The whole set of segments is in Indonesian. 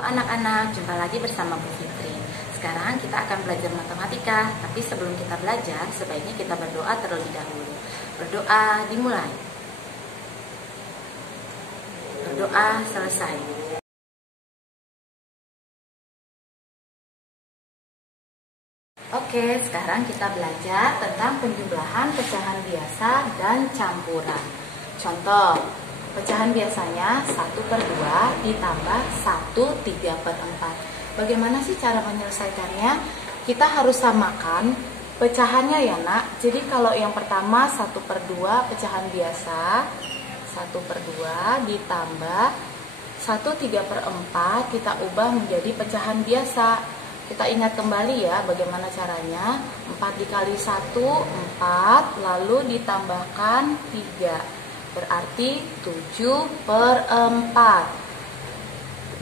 Anak-anak, jumpa lagi bersama Bu Fitri. Sekarang kita akan belajar matematika, tapi sebelum kita belajar, sebaiknya kita berdoa terlebih dahulu. Berdoa dimulai. Berdoa selesai. Oke, sekarang kita belajar tentang penjumlahan pecahan biasa dan campuran. Contoh, pecahan biasanya 1/2 ditambah 1/3/4. Bagaimana sih cara menyelesaikannya? Kita harus samakan pecahannya ya nak. Jadi kalau yang pertama 1/2 pecahan biasa, 1/2 ditambah 1/3/4 kita ubah menjadi pecahan biasa. Kita ingat kembali ya bagaimana caranya. 4 dikali 1, 4, lalu ditambahkan 3. Berarti 7/4.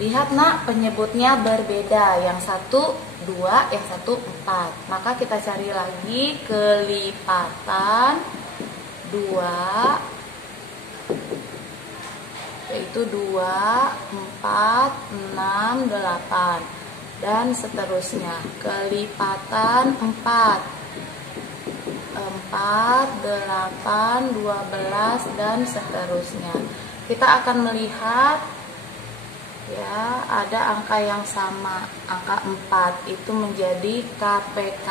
Lihat nak, penyebutnya berbeda. Yang satu 2, yang satu 4. Maka kita cari lagi kelipatan 2, yaitu 2, 4, 6, 8. Dan seterusnya. Kelipatan 4, 8, 12, dan seterusnya. Kita akan melihat ya, ada angka yang sama, angka 4 itu menjadi KPK.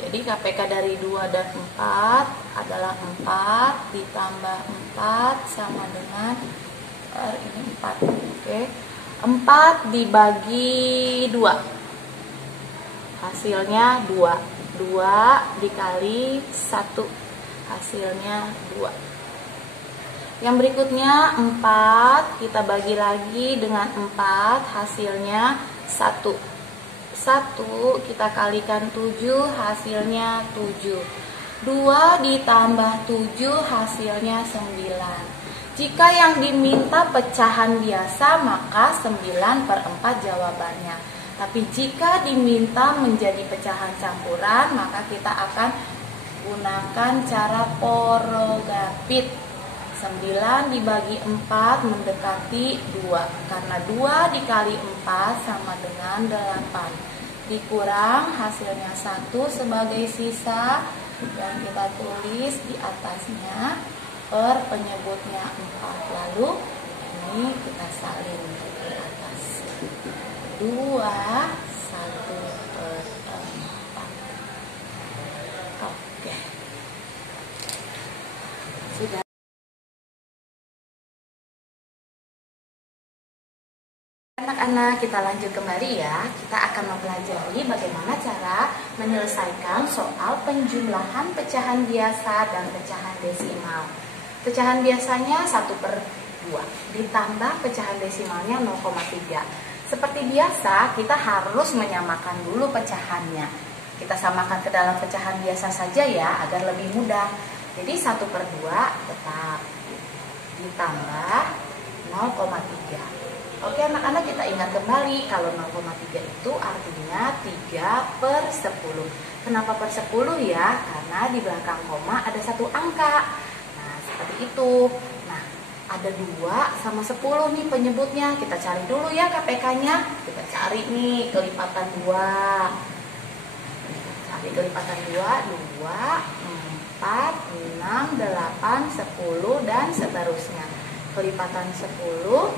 Jadi KPK dari 2 dan 4 adalah 4 ditambah 4 sama dengan ini 4. Oke. 4 dibagi 2. Hasilnya 2. 2 dikali 1. Hasilnya 2. Yang berikutnya 4 kita bagi lagi dengan 4, hasilnya 1. 1 kita kalikan 7, hasilnya 7. 2 ditambah 7 hasilnya 9. Jika yang diminta pecahan biasa maka 9/4 jawabannya. Tapi jika diminta menjadi pecahan campuran maka kita akan gunakan cara porogapit. 9 dibagi 4 mendekati 2. Karena 2 dikali 4 sama dengan 8. Dikurang hasilnya 1 sebagai sisa yang kita tulis di atasnya per penyebutnya 4. Lalu ini kita salin ke atas. 2, 1/4. Oke. Sudah. Anak-anak, kita lanjut kembali ya. Kita akan mempelajari bagaimana cara menyelesaikan soal penjumlahan pecahan biasa dan pecahan desimal. Pecahan biasanya 1/2 ditambah pecahan desimalnya 0,3. Seperti biasa, kita harus menyamakan dulu pecahannya. Kita samakan ke dalam pecahan biasa saja ya, agar lebih mudah. Jadi 1/2 tetap ditambah 0,3. Oke anak-anak, kita ingat kembali kalau 0,3 itu artinya 3/10. Kenapa per 10 ya? Karena di belakang koma ada satu angka. Seperti itu. Nah, ada 2 sama 10 nih penyebutnya. Kita cari dulu ya KPK-nya. Kita cari nih kelipatan 2. Cari kelipatan 2, 2, 4, 6, 8, 10, dan seterusnya. Kelipatan 10,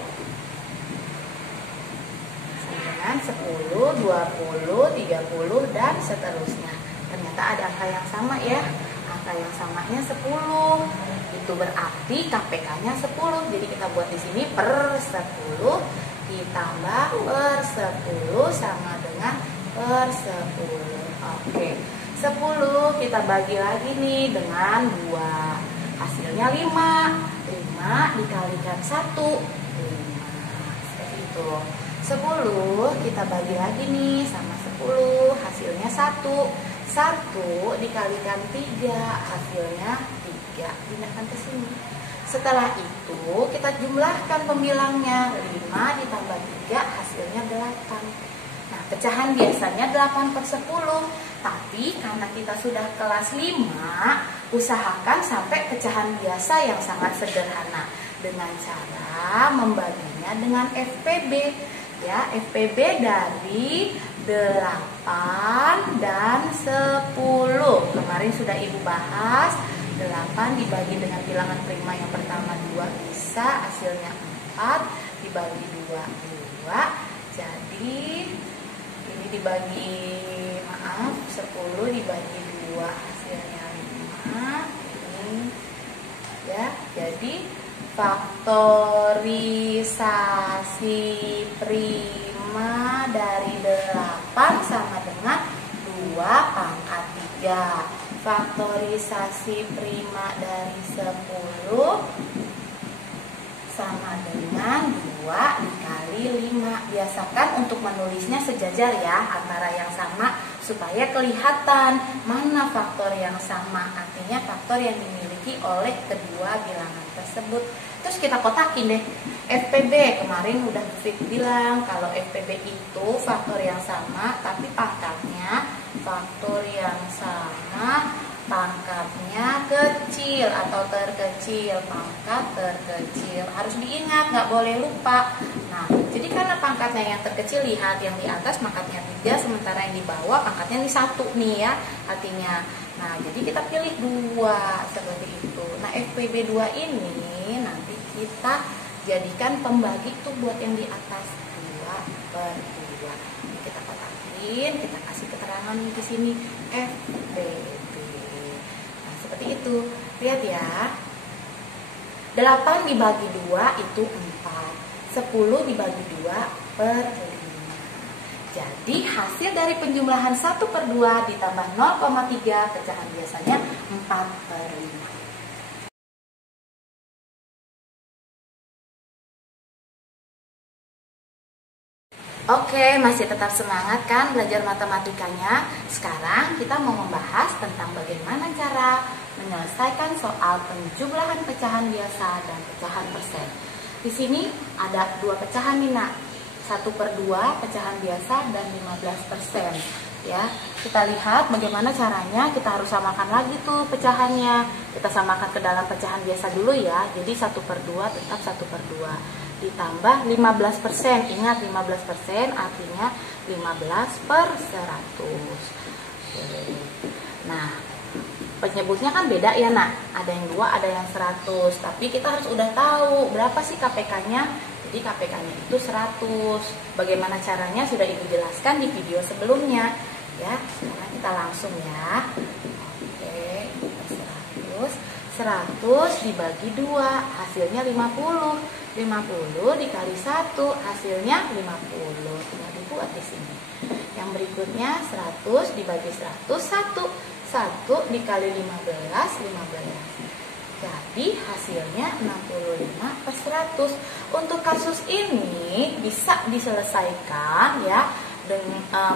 9, 10, 20, 30, dan seterusnya. Ternyata ada angka yang sama ya. Angka yang samanya 10. Itu berarti KPK-nya 10. Jadi kita buat di sini per 10 ditambah per 10 sama dengan per 10. Oke. 10 kita bagi lagi nih dengan 2. Hasilnya 5. 5 dikalikan 1. 5. Seperti itu. 10 kita bagi lagi nih sama 10. Hasilnya 1. 1 dikalikan 3. Hasilnya 3. Pindahkan ke sini. Setelah itu kita jumlahkan pembilangnya. 5 ditambah 3 hasilnya 8. Nah, pecahan biasanya 8/10. Tapi karena kita sudah kelas 5, usahakan sampai pecahan biasa yang sangat sederhana dengan cara membaginya dengan FPB. Ya, FPB dari 8 dan 10. Kemarin sudah Ibu bahas, 8 dibagi dengan bilangan prima yang pertama 2 bisa, hasilnya 4, dibagi 2, 2. Jadi ini dibagi, 10 dibagi 2, hasilnya 5. Ini ya, jadi faktorisasi prima dari 8 sama dengan 2 pangkat 3. Faktorisasi prima dari 10 sama dengan 2 dikali 5. Biasakan untuk menulisnya sejajar ya, antara yang sama supaya kelihatan mana faktor yang sama. Artinya faktor yang dimiliki oleh kedua bilangan tersebut. Terus kita kotakin deh. FPB kemarin udah Fit bilang kalau FPB itu faktor yang sama tapi pangkatnya faktor yang sama, pangkatnya kecil atau terkecil, pangkat terkecil. Harus diingat, nggak boleh lupa. Nah, jadi karena pangkatnya yang terkecil, lihat yang di atas pangkatnya 3, sementara yang di bawah pangkatnya ini 1 nih ya, artinya. Nah, jadi kita pilih 2 seperti itu. Nah, FPB 2 ini nanti kita jadikan pembagi tuh buat yang di atas 2/2. Ini kita kotakin, kita kasih keterangan di sini FPB. Seperti itu, lihat ya, 8 dibagi 2 itu 4, 10 dibagi 2/5. Jadi hasil dari penjumlahan 1/2 ditambah 0,3 pecahan biasanya 4/5. Oke, masih tetap semangat kan belajar matematikanya? Sekarang kita mau membahas tentang bagaimana cara menyelesaikan soal penjumlahan pecahan biasa dan pecahan persen. Di sini ada 2 pecahan nih nak, 1/2 pecahan biasa dan 15%. Ya, kita lihat bagaimana caranya. Kita harus samakan lagi tuh pecahannya. Kita samakan ke dalam pecahan biasa dulu ya. Jadi 1/2 tetap 1/2. Ditambah 15%. Ingat 15% artinya 15/100. Nah, penyebutnya kan beda ya nak. Ada yang 2, ada yang 100. Tapi kita harus udah tahu berapa sih KPK-nya. Jadi KPK-nya itu 100. Bagaimana caranya sudah Ibu jelaskan di video sebelumnya. Ya, sekarang kita langsung ya. Oke, 100. 100 dibagi 2, hasilnya 50. 50 dikali 1, hasilnya 50. Tinggal dibuat di sini. Yang berikutnya 100 dibagi 100, 1. 1 dikali 15, 15. Jadi hasilnya 65/100. Untuk kasus ini bisa diselesaikan ya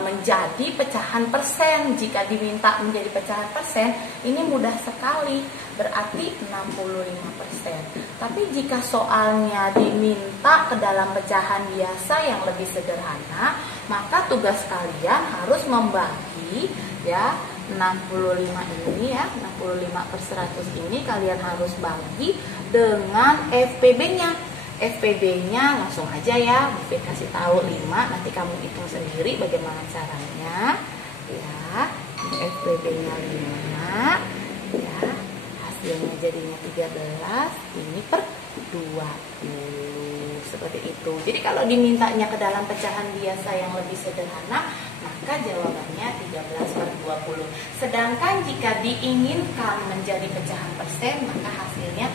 menjadi pecahan persen. Jika diminta menjadi pecahan persen, ini mudah sekali, berarti 65%. Tapi jika soalnya diminta ke dalam pecahan biasa yang lebih sederhana, maka tugas kalian harus membagi ya 65 ini ya, 65/100 ini kalian harus bagi dengan FPB-nya. FPB-nya langsung aja ya, Bufit kasih tahu 5, nanti kamu hitung sendiri bagaimana caranya. Ya, FPB-nya 5, ya, hasilnya jadinya 13, ini per 20, seperti itu. Jadi kalau dimintanya ke dalam pecahan biasa yang lebih sederhana, maka jawabannya 13/20. Sedangkan jika diinginkan menjadi pecahan persen, maka hasilnya